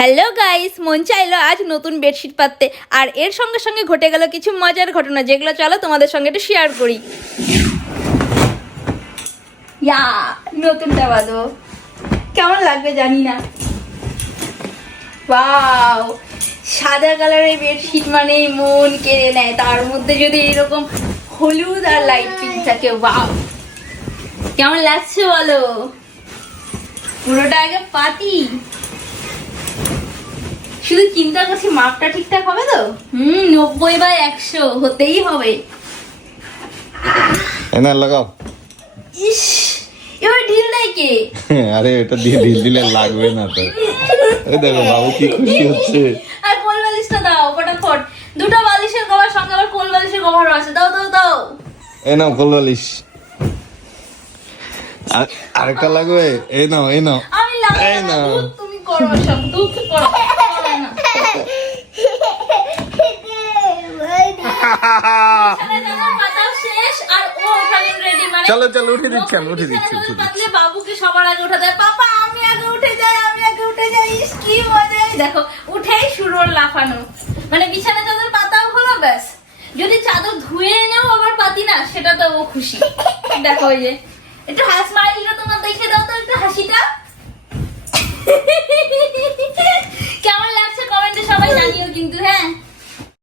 Hello guys, মন চাইলো আজ নতুন বেডশিট পাততে, আর এর সঙ্গে সঙ্গে ঘটে গেল কিছু মজার ঘটনা, যেগুলো চলো তোমাদের সঙ্গে একটু শেয়ার করি। ইয়া নতুনটা বাঁধো, কেমন লাগবে জানি না। ওয়াও, সাদা কালারের বেডশিট মানে মন কেড়ে নেয়, তার মধ্যে যদি এরকম হলুদ আর লাইট পিঙ্ক থাকে, ওয়াও কেমন লাগছে বলো। পুরোটা আগে পাতি, শুধু চিন্তা করছি মাপটা ঠিকঠাক হবে তো। 90/100 হতেই হবে। এনা লাগাও। ইস, এবার ঢিল দেয় কে? আরে এটা দিয়ে ঢিল দিলে লাগবে না তো। এই দেখো বাবু কি খুশি হচ্ছে। আর কোল বালিশটা দাও ফটাফট। দুটো বালিশের কভার সঙ্গে আবার কোল বালিশের কভারও আছে, দাও দাও দাও। এই নাও কোল বালিশ। আরেকটা লাগবে? এই নাও এই নাও। আমি লাগাবো এই না, নাও। তুমি করো সব, দুঃখ করো না। পাতাও শেষ আর ও ওখানে রেডি, মানে চলো চলো উঠে দিচ্ছি আমি, উঠে দিচ্ছি। পাতলে বাবুকে সবার আগে উঠে দেয়। পাপা আমি আগে উঠে যাই, আমি আগে উঠে যাই। ইস, কি মজা। দেখো উঠেই শুরু ওর লাফানো, মানে বিছানা চাদর পাতাও হলো, ব্যাস। যদি চাদর ধুয়ে এনেও আবার পাতি না, সেটা তো ও খুশি। দেখো ওই যে একটু স্মাইলটা তোমার দেখে দাও তো, একটু হাসিটা। কেমন লাগছে কমেন্টে সবাই জানিও কিন্তু, হ্যাঁ।